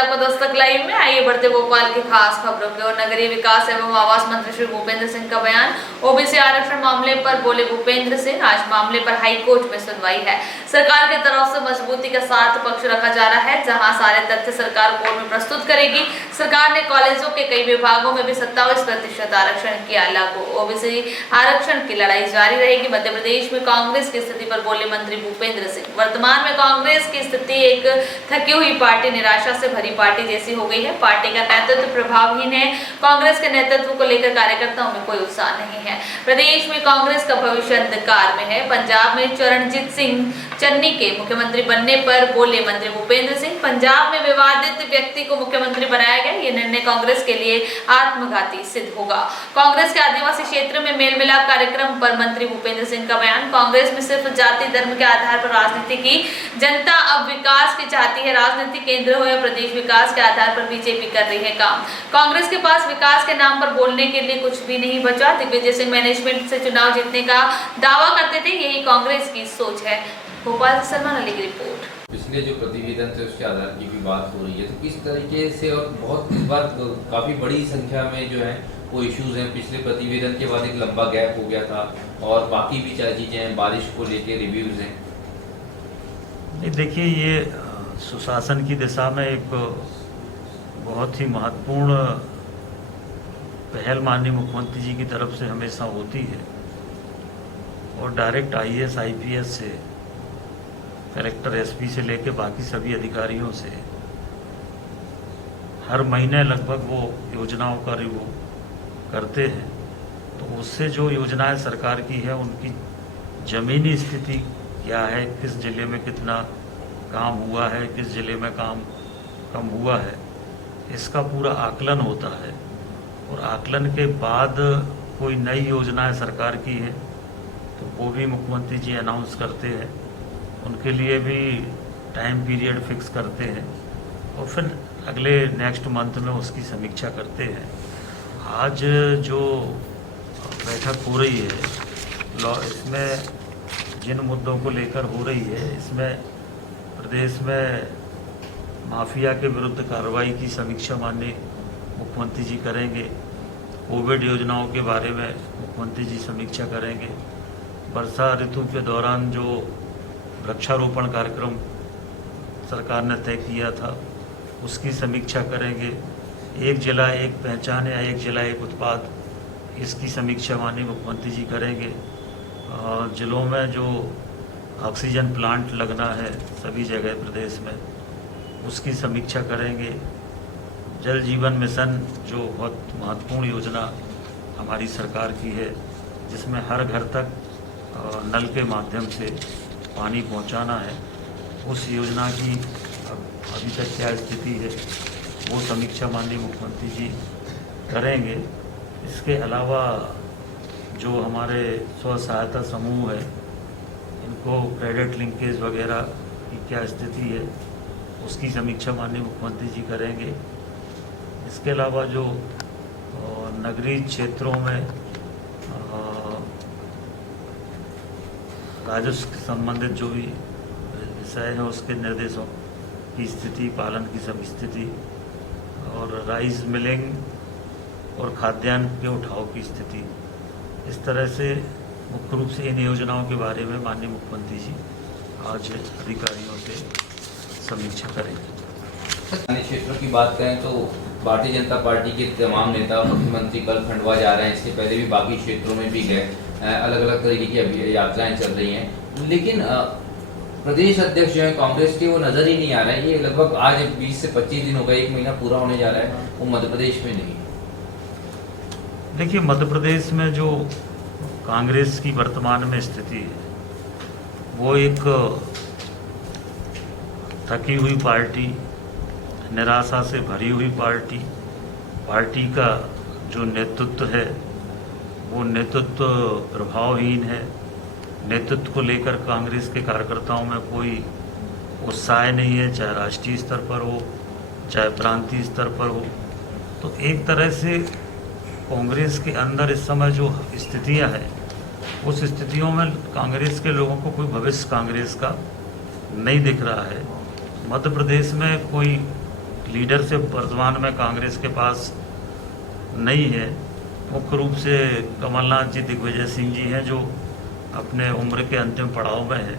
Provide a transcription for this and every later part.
आपका दस्तक लाइव में। आइए बढ़ते भोपाल की खास खबरों की ओर। नगरीय विकास एवं आवास मंत्री श्री भूपेंद्र सिंह का बयान। ओबीसी आरक्षण मामले पर बोले भूपेंद्र सिंह, आज मामले पर हाई कोर्ट में सुनवाई है। सरकार की तरफ से मजबूती के साथ पक्ष रखा जा रहा है, जहां सारे तथ्य सरकार कोर्ट में प्रस्तुत करेगी। सरकार ने कॉलेजों के कई विभागों में भी 27% आरक्षण किया लागू। ओबीसी आरक्षण की लड़ाई जारी रहेगी। मध्य प्रदेश में कांग्रेस की स्थिति पर बोले मंत्री भूपेंद्र सिंह, वर्तमान में कांग्रेस की स्थिति एक थकी हुई पार्टी, निराशा से भरी पार्टी जैसी हो गई है। पार्टी का नेतृत्व प्रभावहीन है। कांग्रेस के नेतृत्व को लेकर कार्यकर्ताओं में कोई उत्साह नहीं है। प्रदेश में कांग्रेस का भविष्य अंधकार में है। पंजाब में चरणजीत सिंह चन्नी के मुख्यमंत्री बनने पर बोले मंत्री भूपेंद्र सिंह, पंजाब में विवादित व्यक्ति को मुख्यमंत्री बनाया गया। ये निर्णय कांग्रेस के लिए आत्मघाती सिद्ध होगा। कांग्रेस के आदिवासी क्षेत्र में मेल मिलाप कार्यक्रम पर मंत्री भूपेंद्र सिंह का बयान। कांग्रेस में सिर्फ जाति धर्म के आधार पर राजनीति की जनता अब विकास की चाहती है। राजनीति केंद्र हो या प्रदेश, विकास के आधार पर बीजेपी कर रही है काम। कांग्रेस के पास विकास के नाम पर बोलने के लिए कुछ भी नहीं बचा। दिग्विजय सिंह मैनेजमेंट से चुनाव जीतने का दावा करते थे, यही कांग्रेस की सोच है। भोपाल से सलमान अली की रिपोर्ट। पिछले जो प्रतिवेदन थे उसके आधार की भी बात हो रही है, तो किस तरीके से और बहुत इस बार काफी बड़ी संख्या में जो है वो इश्यूज हैं। पिछले प्रतिवेदन के बाद एक लंबा गैप हो गया था और बाकी भी चीजें हैं, बारिश को लेके रिव्यूज हैं। नहीं, देखिए, ये सुशासन की दिशा में एक बहुत ही महत्वपूर्ण पहल माननीय मुख्यमंत्री जी की तरफ से हमेशा होती है और डायरेक्ट आईएएस आईपीएस से, कलेक्टर एसपी से लेकर बाकी सभी अधिकारियों से हर महीने लगभग वो योजनाओं का रिव्यू करते हैं। तो उससे जो योजनाएं सरकार की है उनकी जमीनी स्थिति क्या है, किस जिले में कितना काम हुआ है, किस जिले में काम कम हुआ है, इसका पूरा आकलन होता है। और आकलन के बाद कोई नई योजनाएं सरकार की है तो वो भी मुख्यमंत्री जी अनाउंस करते हैं, उनके लिए भी टाइम पीरियड फिक्स करते हैं और फिर अगले नेक्स्ट मंथ में उसकी समीक्षा करते हैं। आज जो बैठक हो रही है इसमें जिन मुद्दों को लेकर हो रही है, इसमें प्रदेश में माफिया के विरुद्ध कार्रवाई की समीक्षा माननीय मुख्यमंत्री जी करेंगे। कोविड योजनाओं के बारे में मुख्यमंत्री जी समीक्षा करेंगे। वर्षा ऋतु के दौरान जो वृक्षारोपण कार्यक्रम सरकार ने तय किया था उसकी समीक्षा करेंगे। एक जिला एक पहचान या एक जिला एक उत्पाद, इसकी समीक्षा माननीय मुख्यमंत्री जी करेंगे। जिलों में जो ऑक्सीजन प्लांट लगना है सभी जगह प्रदेश में, उसकी समीक्षा करेंगे। जल जीवन मिशन जो बहुत महत्वपूर्ण योजना हमारी सरकार की है, जिसमें हर घर तक नल के माध्यम से पानी पहुंचाना है, उस योजना की अभी तक क्या स्थिति है वो समीक्षा माननीय मुख्यमंत्री जी करेंगे। इसके अलावा जो हमारे स्व सहायता समूह है, इनको क्रेडिट लिंकेज वगैरह की क्या स्थिति है उसकी समीक्षा माननीय मुख्यमंत्री जी करेंगे। इसके अलावा जो नगरीय क्षेत्रों में राजस्व से संबंधित जो भी विषय है उसके निर्देशों की स्थिति, पालन की सब स्थिति और राइस मिलिंग और खाद्यान्न के उठाव की स्थिति, इस तरह से मुख्य रूप से इन योजनाओं के बारे में माननीय मुख्यमंत्री जी आज अधिकारियों से समीक्षा करेंगे। अन्य क्षेत्रों की बात करें तो भारतीय जनता पार्टी के तमाम नेता, मुख्यमंत्री कल खंडवा जा रहे हैं, इसके पहले भी बाकी क्षेत्रों में भी गए, अलग अलग तरीके की अभी यात्राएं चल रही हैं, लेकिन प्रदेश अध्यक्ष जो है कांग्रेस के वो नजर ही नहीं आ रहा है। ये लगभग आज 20 से 25 दिन हो गए, 1 महीना पूरा होने जा रहा है, वो मध्य प्रदेश में नहीं। देखिए, मध्य प्रदेश में जो कांग्रेस की वर्तमान में स्थिति है वो एक थकी हुई पार्टी, निराशा से भरी हुई पार्टी, पार्टी का जो नेतृत्व है वो नेतृत्व प्रभावहीन है। नेतृत्व को लेकर कांग्रेस के कार्यकर्ताओं में कोई उत्साह नहीं है, चाहे राष्ट्रीय स्तर पर हो चाहे प्रांतीय स्तर पर हो। तो एक तरह से कांग्रेस के अंदर इस समय जो स्थितियां हैं, उस स्थितियों में कांग्रेस के लोगों को कोई भविष्य कांग्रेस का नहीं दिख रहा है। मध्य प्रदेश में कोई लीडरशिप वर्तमान में कांग्रेस के पास नहीं है। मुख्य रूप से कमलनाथ जी, दिग्विजय सिंह जी हैं जो अपने उम्र के अंतिम पड़ाव में हैं।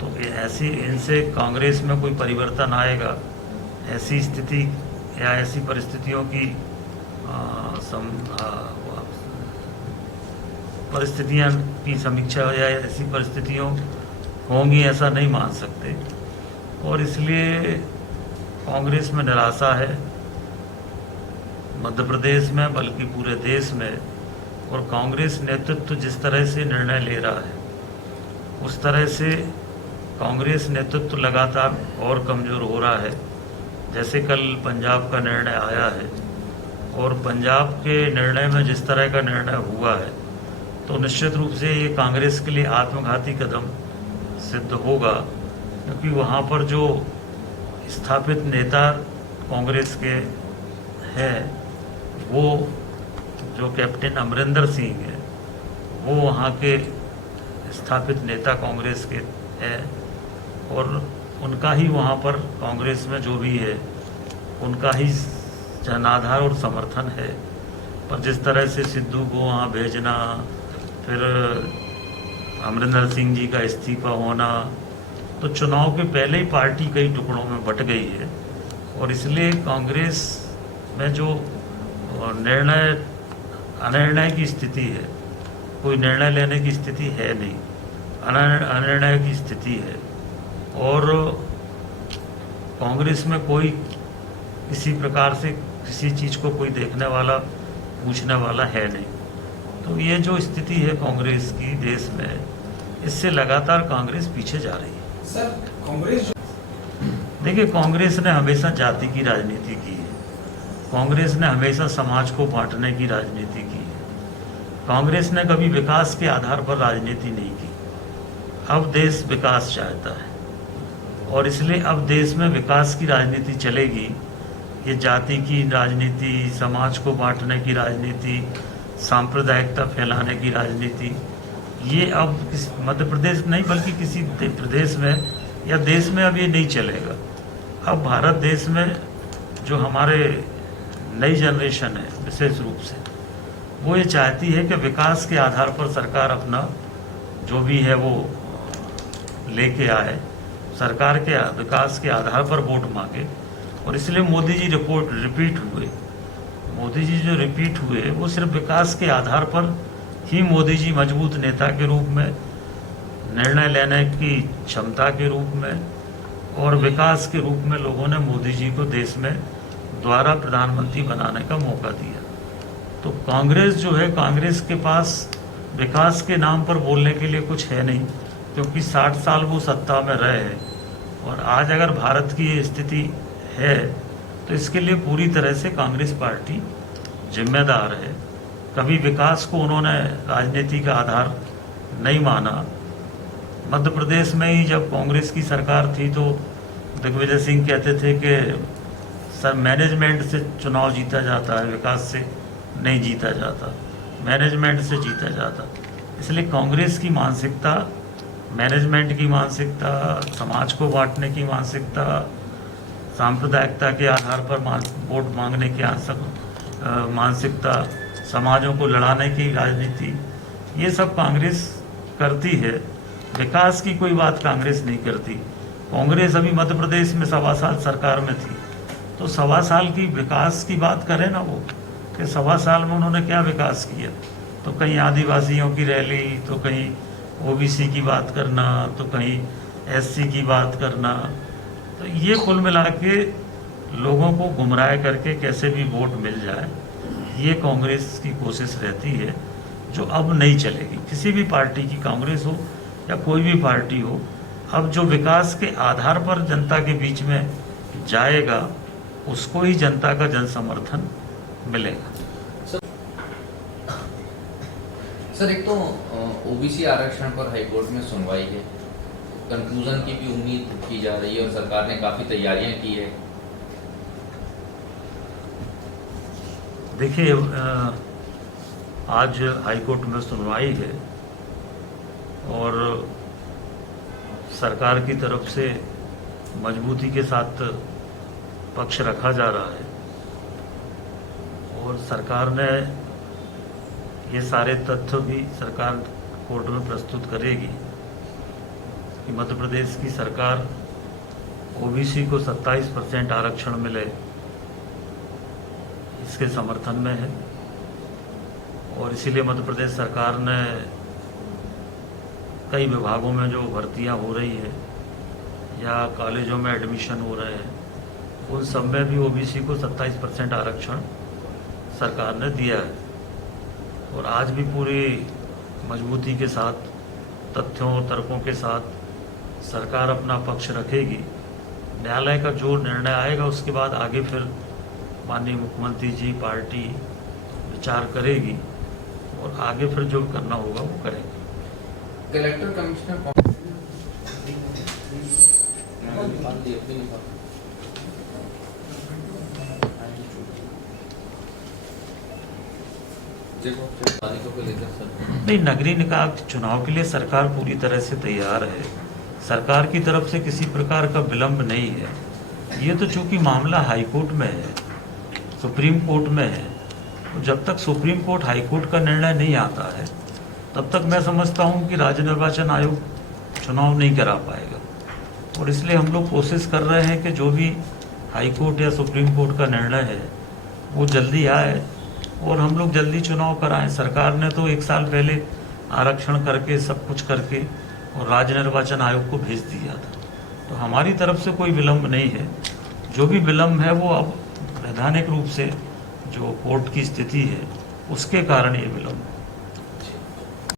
तो ऐसी इनसे कांग्रेस में कोई परिवर्तन आएगा, ऐसी स्थिति या ऐसी परिस्थितियों की परिस्थितियां की समीक्षा या ऐसी परिस्थितियों होंगी ऐसा नहीं मान सकते। और इसलिए कांग्रेस में निराशा है मध्य प्रदेश में, बल्कि पूरे देश में। और कांग्रेस नेतृत्व जिस तरह से निर्णय ले रहा है उस तरह से कांग्रेस नेतृत्व लगातार और कमज़ोर हो रहा है। जैसे कल पंजाब का निर्णय आया है और पंजाब के निर्णय में जिस तरह का निर्णय हुआ है तो निश्चित रूप से ये कांग्रेस के लिए आत्मघाती कदम सिद्ध होगा, क्योंकि वहाँ पर जो स्थापित नेता कांग्रेस के हैं वो जो कैप्टन अमरिंदर सिंह है वो वहाँ के स्थापित नेता कांग्रेस के हैं और उनका ही वहाँ पर कांग्रेस में जो भी है उनका ही जनाधार और समर्थन है। पर जिस तरह से सिद्धू को वहाँ भेजना, फिर अमरिंदर सिंह जी का इस्तीफा होना, तो चुनाव के पहले ही पार्टी कई टुकड़ों में बट गई है। और इसलिए कांग्रेस में जो अनिर्णय की स्थिति है, कोई निर्णय लेने की स्थिति है नहीं, अनिर्णय की स्थिति है। और कांग्रेस में कोई किसी प्रकार से किसी चीज़ को कोई देखने वाला, पूछने वाला है नहीं। तो ये जो स्थिति है कांग्रेस की देश में, इससे लगातार कांग्रेस पीछे जा रही है। सर, कांग्रेस देखिए, कांग्रेस ने हमेशा जाति की राजनीति की है, कांग्रेस ने हमेशा समाज को बांटने की राजनीति की है, कांग्रेस ने कभी विकास के आधार पर राजनीति नहीं की। अब देश विकास चाहता है और इसलिए अब देश में विकास की राजनीति चलेगी। ये जाति की राजनीति, समाज को बांटने की राजनीति, सांप्रदायिकता फैलाने की राजनीति, ये अब मध्य प्रदेश नहीं बल्कि किसी प्रदेश में या देश में अब ये नहीं चलेगा। अब भारत देश में जो हमारे नई जनरेशन है विशेष रूप से, वो ये चाहती है कि विकास के आधार पर सरकार अपना जो भी है वो लेके आए, सरकार के विकास के आधार पर वोट मांगे। और इसलिए मोदी जी रिपीट हुए। मोदी जी जो रिपीट हुए वो सिर्फ विकास के आधार पर ही मोदी जी मजबूत नेता के रूप में, निर्णय लेने की क्षमता के रूप में और विकास के रूप में लोगों ने मोदी जी को देश में द्वारा प्रधानमंत्री बनाने का मौका दिया। तो कांग्रेस जो है, कांग्रेस के पास विकास के नाम पर बोलने के लिए कुछ है नहीं, क्योंकि 60 साल वो सत्ता में रहे हैं। और आज अगर भारत की ये स्थिति है तो इसके लिए पूरी तरह से कांग्रेस पार्टी जिम्मेदार है। कभी विकास को उन्होंने राजनीति का आधार नहीं माना। मध्य प्रदेश में ही जब कांग्रेस की सरकार थी तो दिग्विजय सिंह कहते थे कि सर मैनेजमेंट से चुनाव जीता जाता है, विकास से नहीं जीता जाता, मैनेजमेंट से जीता जाता। इसलिए कांग्रेस की मानसिकता, मैनेजमेंट की मानसिकता, समाज को बांटने की मानसिकता, सांप्रदायिकता के आधार पर वोट मांगने की मानसिकता, समाजों को लड़ाने की राजनीति, ये सब कांग्रेस करती है। विकास की कोई बात कांग्रेस नहीं करती। कांग्रेस अभी मध्य प्रदेश में 1.25 साल सरकार में थी, तो 1.25 साल की विकास की बात करें ना वो, कि 1.25 साल में उन्होंने क्या विकास किया। तो कहीं आदिवासियों की रैली, तो कहीं ओबीसी की बात करना, तो कहीं एससी की बात करना। तो ये कुल मिला के लोगों को गुमराह करके कैसे भी वोट मिल जाए, ये कांग्रेस की कोशिश रहती है, जो अब नहीं चलेगी। किसी भी पार्टी की, कांग्रेस हो या कोई भी पार्टी हो, अब जो विकास के आधार पर जनता के बीच में जाएगा उसको ही जनता का जन समर्थन मिलेगा। सर, एक तो ओबीसी आरक्षण पर हाईकोर्ट में सुनवाई है, कंक्लूजन की भी उम्मीद की जा रही है और सरकार ने काफ़ी तैयारियां की है। देखिए, आज हाईकोर्ट में सुनवाई है और सरकार की तरफ से मजबूती के साथ पक्ष रखा जा रहा है और सरकार ने ये सारे तथ्य भी सरकार कोर्ट में प्रस्तुत करेगी कि मध्य प्रदेश की सरकार ओबीसी को 27% आरक्षण मिले इसके समर्थन में है और इसीलिए मध्य प्रदेश सरकार ने कई विभागों में जो भर्तियां हो रही है या कॉलेजों में एडमिशन हो रहे हैं उन सब में भी ओबीसी को 27% आरक्षण सरकार ने दिया है और आज भी पूरी मजबूती के साथ तथ्यों और तर्कों के साथ सरकार अपना पक्ष रखेगी। न्यायालय का जो निर्णय आएगा उसके बाद आगे फिर माननीय मुख्यमंत्री जी पार्टी विचार करेगी और आगे फिर जो करना होगा वो करेगी। कलेक्टर कमिश्नर नहीं, नगरीय निकाय चुनाव के लिए सरकार पूरी तरह से तैयार है। सरकार की तरफ से किसी प्रकार का विलंब नहीं है। ये तो चूंकि मामला हाई कोर्ट में है, सुप्रीम कोर्ट में है, तो जब तक सुप्रीम कोर्ट हाई कोर्ट का निर्णय नहीं आता है तब तक मैं समझता हूँ कि राज्य निर्वाचन आयोग चुनाव नहीं करा पाएगा और इसलिए हम लोग कोशिश कर रहे हैं कि जो भी हाई कोर्ट या सुप्रीम कोर्ट का निर्णय है वो जल्दी आए और हम लोग जल्दी चुनाव कराएं। सरकार ने तो 1 साल पहले आरक्षण करके सब कुछ करके और राज्य निर्वाचन आयोग को भेज दिया था, तो हमारी तरफ से कोई विलंब नहीं है। जो भी विलंब है वो अब वैधानिक रूप से जो कोर्ट की स्थिति है उसके कारण ये विलंब।